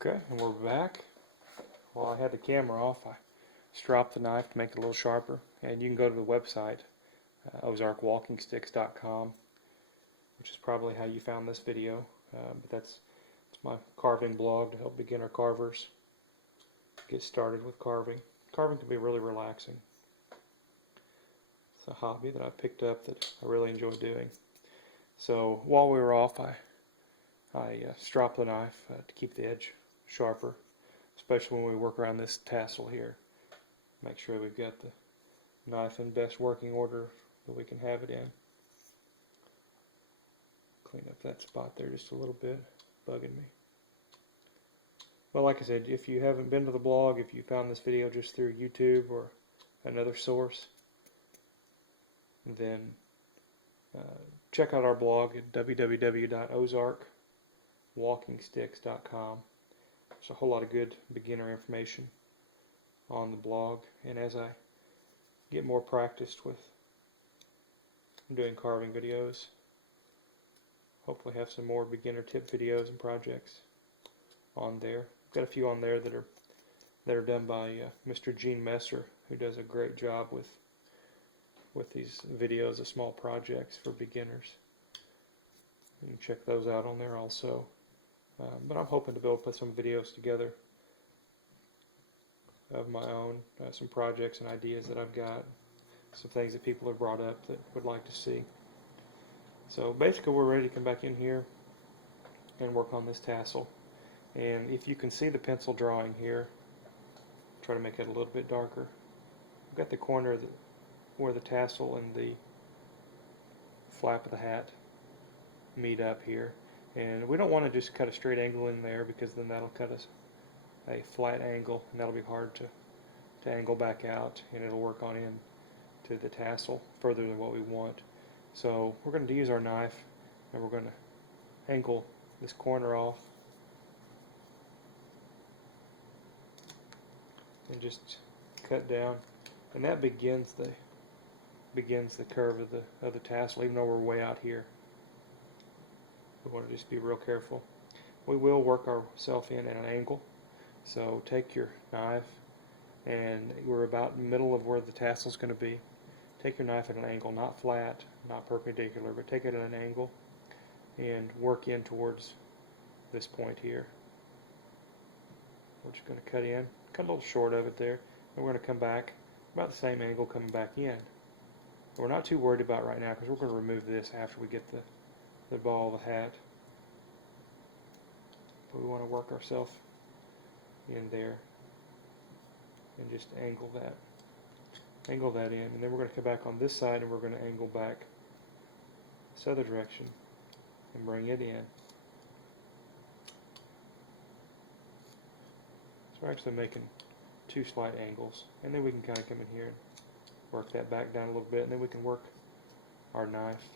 Okay, and we're back. While I had the camera off, I stropped the knife to make it a little sharper. And you can go to the website, ozarkwalkingsticks.com, which is probably how you found this video. But it's my carving blog to help beginner carvers get started with carving. Carving can be really relaxing. It's a hobby that I picked up that I really enjoy doing. So while we were off, I stropped the knife to keep the edge sharper, especially when we work around this tassel here. Make sure we've got the knife in best working order that we can have it in. Clean up that spot there just a little bit, bugging me. Well, like I said, if you haven't been to the blog, if you found this video just through YouTube or another source, then check out our blog at www.ozarkwalkingsticks.com. There's a whole lot of good beginner information on the blog, and as I get more practiced with doing carving videos, hopefully have some more beginner tip videos and projects on there. I've got a few on there that are done by Mr. Gene Messer, who does a great job with these videos of small projects for beginners. You can check those out on there also. But I'm hoping to be able to put some videos together of my own, some projects and ideas that I've got, some things that people have brought up that would like to see. So basically we're ready to come back in here and work on this tassel. And if you can see the pencil drawing here, try to make it a little bit darker. I've got the corner where the tassel and the flap of the hat meet up here. And we don't want to just cut a straight angle in there, because then that'll cut us a flat angle, and that'll be hard to angle back out, and it'll work on in to the tassel further than what we want. So we're going to use our knife, and we're going to angle this corner off and just cut down, and that begins the curve of the tassel, even though we're way out here. We want to just be real careful. We will work ourselves in at an angle, so take your knife, and we're about in the middle of where the tassel is going to be. Take your knife at an angle, not flat, not perpendicular, but take it at an angle and work in towards this point here. We're just going to cut in, cut a little short of it there, and we're going to come back about the same angle coming back in. We're not too worried about right now, because we're going to remove this after we get the ball of the hat. But we want to work ourselves in there and just angle that in, and then we're going to come back on this side, and we're going to angle back this other direction and bring it in. So we're actually making two slight angles, and then we can kind of come in here and work that back down a little bit, and then we can work our knife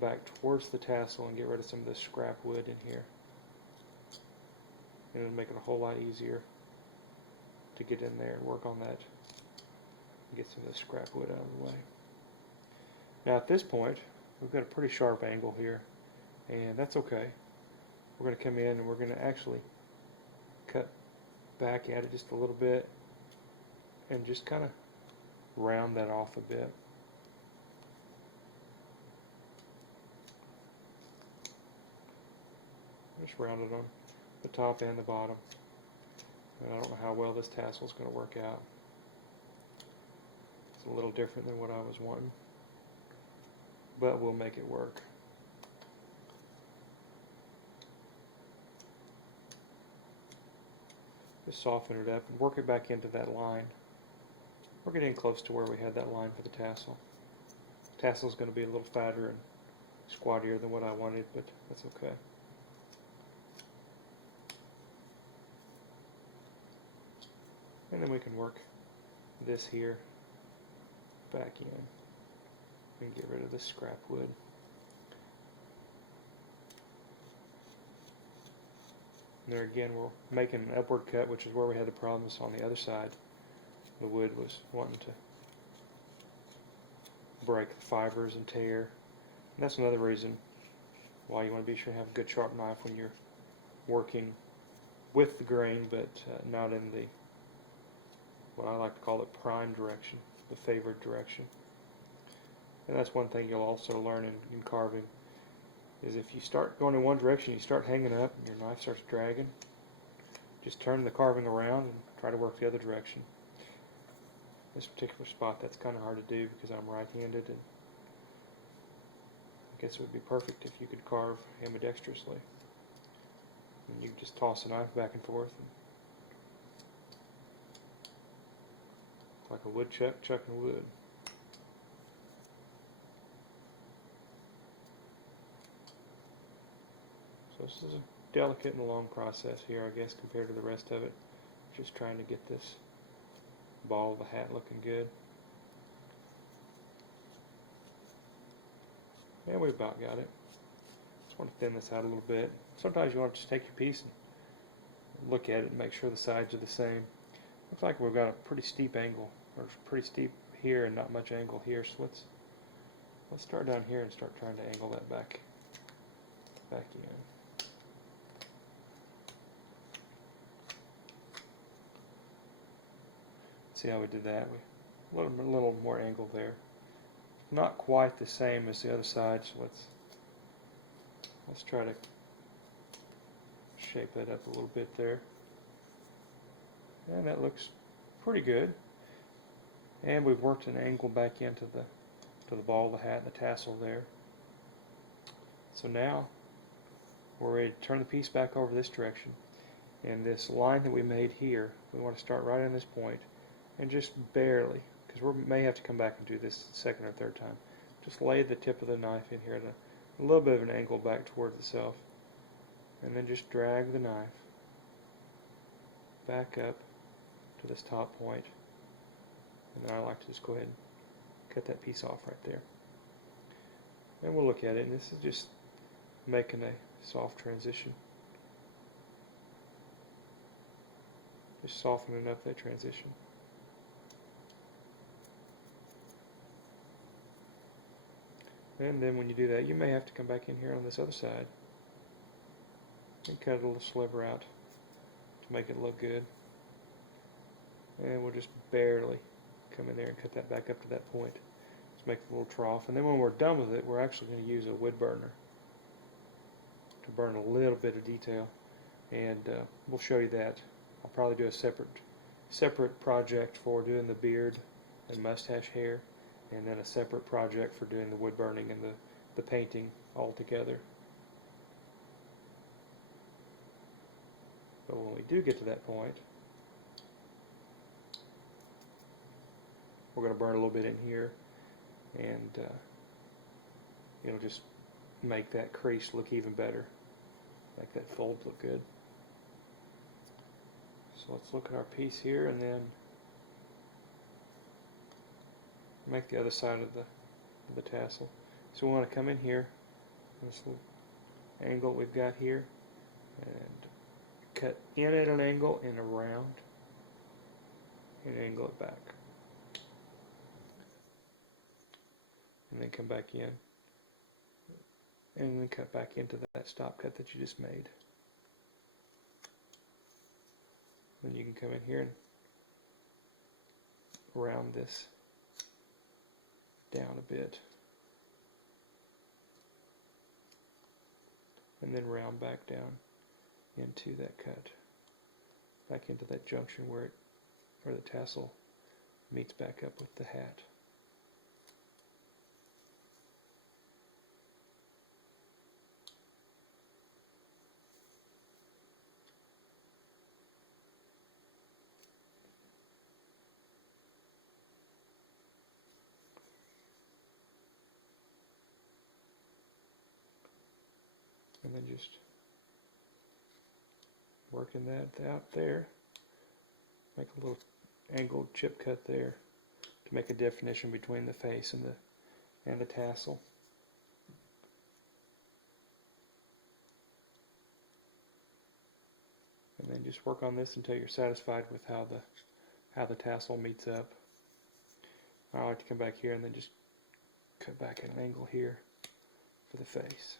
back towards the tassel and get rid of some of this scrap wood in here. And it'll make it a whole lot easier to get in there and work on that and get some of the scrap wood out of the way. Now at this point, we've got a pretty sharp angle here, and that's okay. We're going to come in and we're going to actually cut back at it just a little bit and just kind of round that off a bit. Just round it on the top and the bottom. And I don't know how well this tassel is going to work out. It's a little different than what I was wanting, but we'll make it work. Just soften it up and work it back into that line. We're getting close to where we had that line for the tassel. The tassel is going to be a little fatter and squattier than what I wanted, but that's okay. And then we can work this here back in and get rid of this scrap wood. And there again, we're making an upward cut, which is where we had the problems on the other side. The wood was wanting to break the fibers and tear. And that's another reason why you want to be sure to have a good sharp knife when you're working with the grain, but not in the, what I like to call it, prime direction, the favored direction. And that's one thing you'll also learn in carving, is if you start going in one direction, you start hanging up and your knife starts dragging, just turn the carving around and try to work the other direction. This particular spot, that's kind of hard to do because I'm right-handed, and I guess it would be perfect if you could carve ambidextrously. And you just toss a knife back and forth, and like a woodchuck chucking wood. So this is a delicate and long process here, I guess, compared to the rest of it. Just trying to get this ball of a hat looking good. And we about got it. Just want to thin this out a little bit. Sometimes you want to just take your piece and look at it and make sure the sides are the same. Looks like we've got a pretty steep angle, or pretty steep here and not much angle here. So let's start down here and start trying to angle that back in. See how we did that? We a little more angle there. Not quite the same as the other side, so let's try to shape that up a little bit there. And that looks pretty good. And we've worked an angle back into the ball of the hat and the tassel there. So now we're ready to turn the piece back over this direction. And this line that we made here, we want to start right on this point and just barely, because we may have to come back and do this second or third time, just lay the tip of the knife in here at a little bit of an angle back towards itself, and then just drag the knife back up to this top point, and then I like to just go ahead and cut that piece off right there. And we'll look at it, and this is just making a soft transition, just softening up that transition. And then when you do that, you may have to come back in here on this other side and cut a little sliver out to make it look good. And we'll just barely come in there and cut that back up to that point. Just make a little trough. And then when we're done with it, we're actually going to use a wood burner to burn a little bit of detail. And we'll show you that. I'll probably do a separate project for doing the beard and mustache hair, and then a separate project for doing the wood burning and the painting all together. But when we do get to that point, we're going to burn a little bit in here, and it'll just make that crease look even better, make that fold look good. So let's look at our piece here and then make the other side of the tassel. So we want to come in here, this little angle we've got here, and cut in at an angle and around, and angle it back. And then come back in, and then cut back into that stop cut that you just made. Then you can come in here and round this down a bit, and then round back down into that cut, back into that junction where the tassel meets back up with the hat. And then just working that out there, make a little angled chip cut there to make a definition between the face and the tassel. And then just work on this until you're satisfied with how the tassel meets up. I like to come back here and then just cut back at an angle here for the face.